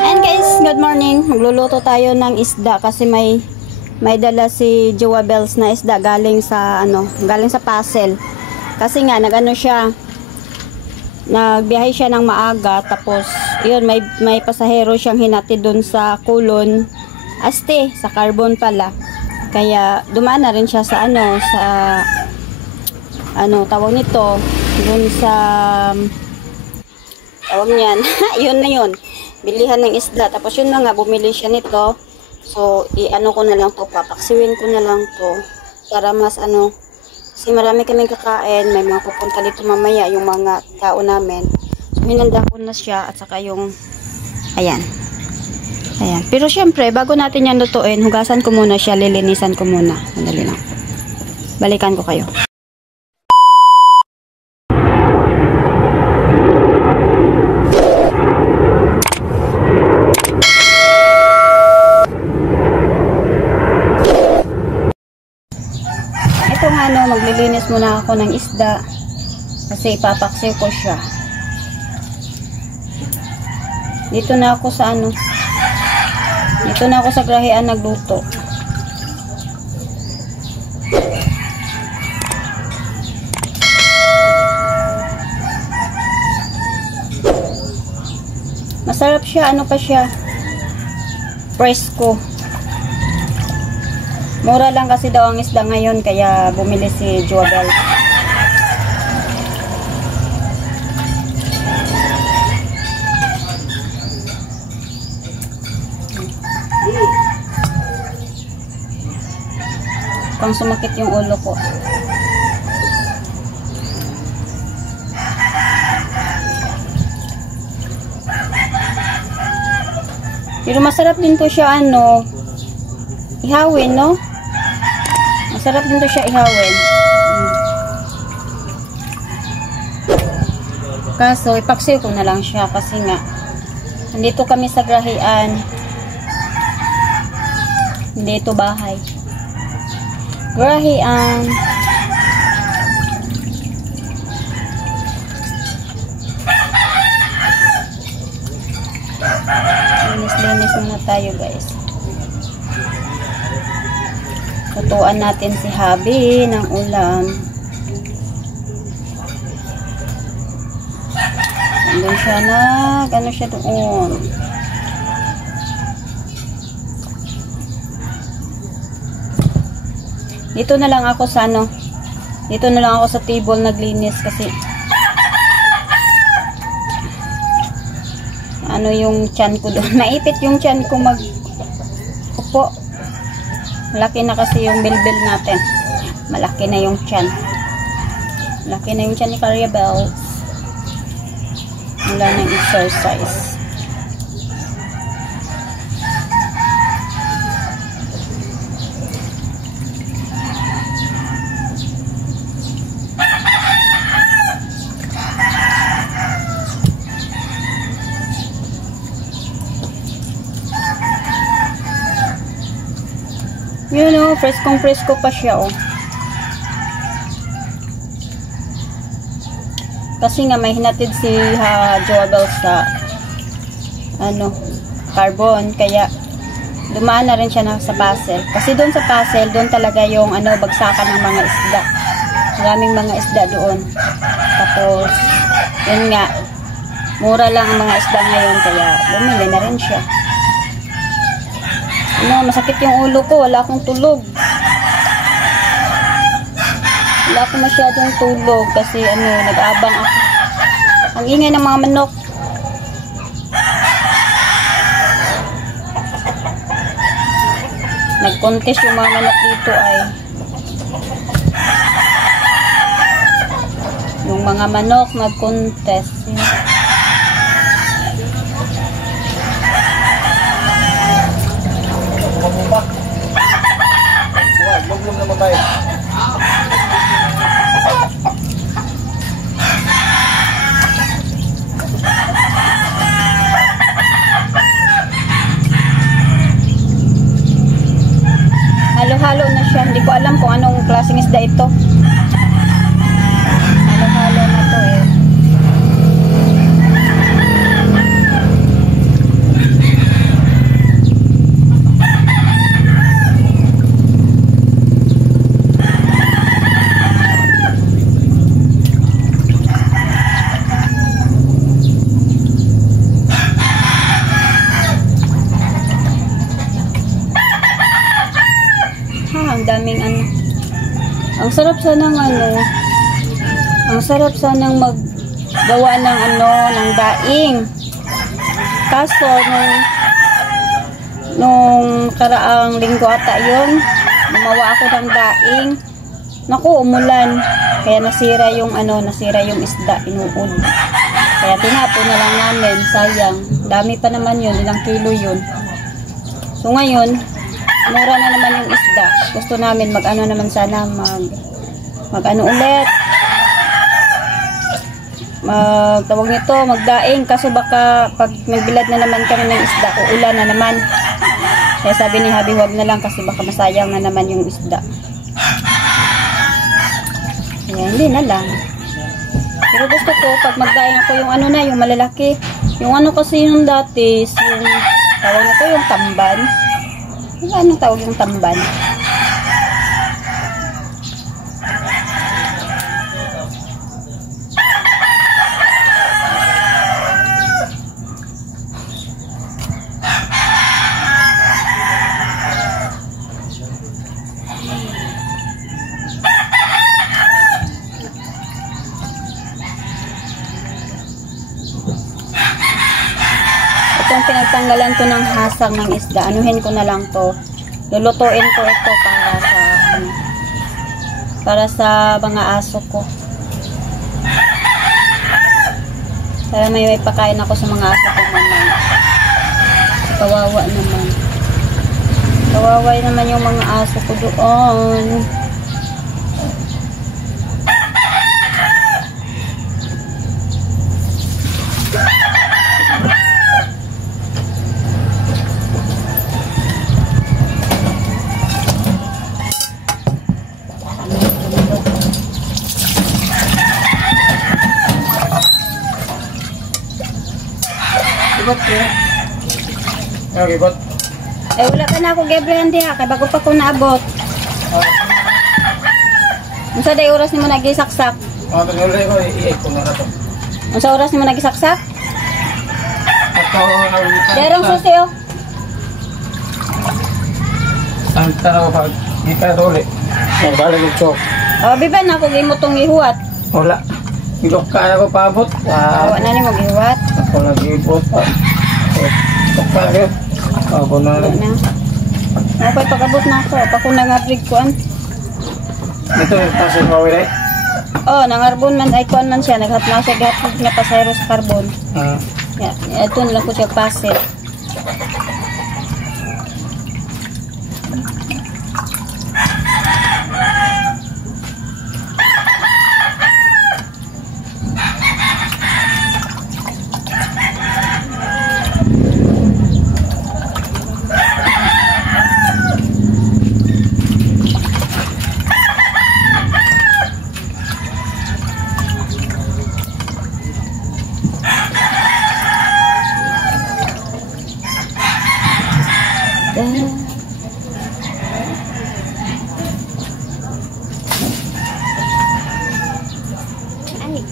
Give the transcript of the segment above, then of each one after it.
And guys, good morning. Magluluto tayo ng isda kasi may dala si Jowa Bells na isda galing sa Pasel. Kasi nga nagano siya, nagbiyahe siya ng maaga, tapos yun may pasahero siyang hinatid doon sa Kulon, sa Carbon pala. Kaya dumaan na rin siya sa tawag nito, doon sa tawag niyan. Yun na yun, bilihan ng isda. Tapos yun na nga, bumili siya nito. So ko na lang to, papaksiwin ko na lang to para mas kasi marami kaming kakain, may mga pupunta dito mamaya yung mga tao namin. So hinanda ko na siya, at saka yung ayan. Pero syempre bago natin yan lutuin, hugasan ko muna siya, lilinisan ko muna. Madali lang, balikan ko kayo. Maglilinis muna ako ng isda kasi ipapaksiw ko siya. Dito na ako sa grahean nagluto. Masarap siya, presko. Mura lang kasi daw ang isda ngayon, kaya bumili si Jowa Bells. Pang sumakit yung ulo ko. Pero masarap din to siya ihawin, no? Masarap din to siya ihawin. Kaso ipaksiw ko na lang siya kasi nga nandito kami sa grahean. Hindi ito bahay. Grahean. Linis muna tayo, guys. Lutuan natin si Habi ng ulam. Andun siya siya doon. Dito na lang ako sa table naglinis kasi yung tiyan ko doon. Naipit yung tiyan ko upo. Malaki na kasi yung bilbil natin. Malaki na yung tiyan. Malaki na yung tiyan ni Jowa Bells. Mula ng exercise. Preskong-presko pa siya, Kasi nga may hinatid si Jowa Bells sa Carbon, kaya dumaan na rin siya sa Pasel. Kasi doon sa Pasel, doon talaga yung bagsakan ng mga isda. Maraming mga isda doon. Tapos yun nga, mura lang ang mga isda ngayon, kaya bumili na rin siya. Masakit yung ulo ko, wala akong tulog. Wala akong masyadong tulog kasi nag-aabang ako. Ang ingay ng mga manok. Nag-contest yung mga manok dito yung mga manok nag-contest. Maglum na matay. Halo-halo na siya. Hindi ko alam kung anong klaseng isda ito. Halo-halo na to daming ano. Ang sarap sanang ano. Ang sarap sanang maggawa ng ano, ng daing. Kaso nung karaang linggo ata yun, gumawa ako ng daing. Naku, umulan. Kaya nasira yung ano, nasira yung isda, inuod. Kaya tinapon na lang namin, sayang. Dami pa naman yun, ilang kilo yun. So ngayon, mura na naman yung isda. Gusto namin mag-ano naman sana, mag-ano ulit. Tawag nito, magdaing. Kaso baka pag nagbilad na naman kami ng isda, uulan na naman. Kaya sabi ni Habi, wag na lang kasi baka masayang na naman yung isda. Kaya hindi na lang. Pero gusto ko, pag magdaing ako yung ano na, yung malalaki. Yung ano kasi yung dati, yung tawag na to, yung tamban. Anong tawag yung tamban? Itong pinagtanggalan ko ng hasang ng isda, anuhin ko na lang to. Lulutuin ko ito para sa mga aso ko. Para may pakain ako sa mga aso ko naman. Kawawa naman. Kawawa naman yung mga aso ko doon. Gibot ko. Ano gibot? Eh wala pa na ako Gabriel di ha, kay bago pa ko naabot. Unsa day oras nimo nagisaksak? Tuloy ko, i-8 ko na ito. Unsa oras nimo nagisaksak? Ito, Derong susi oh. ang tanaw pag ika ulit. Balik yung chok. Biban ako gimutong ihuwat. Wala. Ilok ka na ko paabot. Awa na nimo gihuwat. Ako lagi ibot pa. Tok pa rin. Ako na rin. Ako pag-abot na ako. Pa ko nangabrig kuan. Ito yung pasok ko ulit. Oh, nangarbon man ay kuan man siya. Naghatnaw siya gatid nga pasayro sa carbon. Ito na lang ko siya pasit. Ay.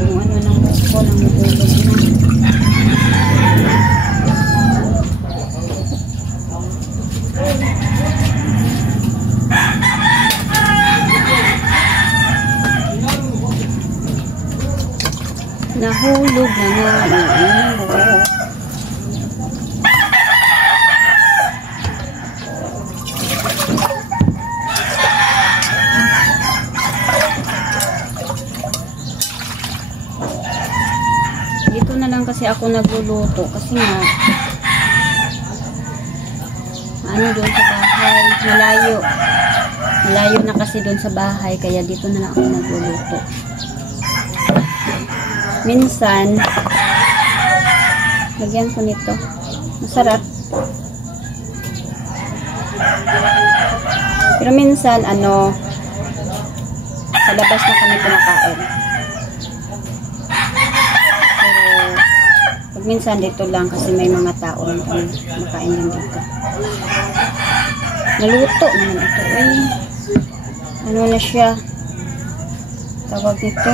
Yung ano ng buko ng nahulog na. Nahulog na nga. Dito na lang kasi ako nagluluto kasi nga ano doon sa bahay, malayo na kasi doon sa bahay kaya dito na lang ako nagluluto. Minsan lagyan ko nito, masarap, pero minsan ano sa labas na kami kumakain. Minsan dito lang kasi may mga tao lang kami makain lang dito. Naluto naman ito eh. Ano na siya? Tawag nito.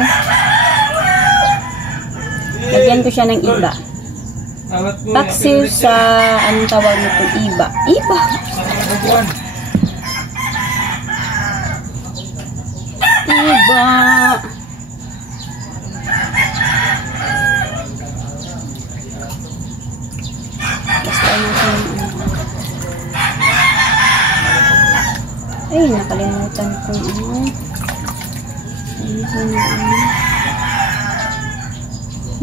Lagyan ko siya ng iba. Paksiw sa anong tawag nito? Iba. Iba! baba. Basta natin ay, nakalimutan ko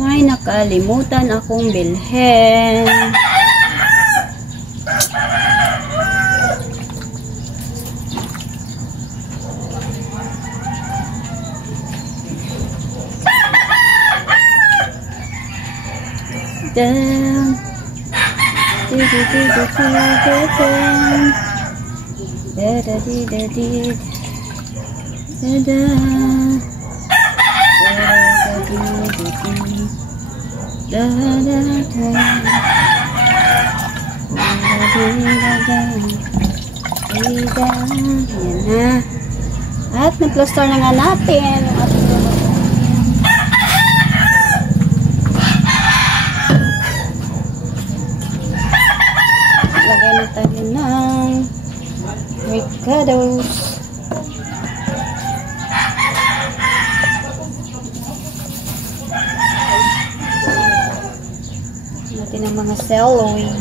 may nakalimutan akong bilhin. Dun. Yan na. At na-plaster na nga natin ang ating lagyan na tayo ng ricados. Natin ang mga celery.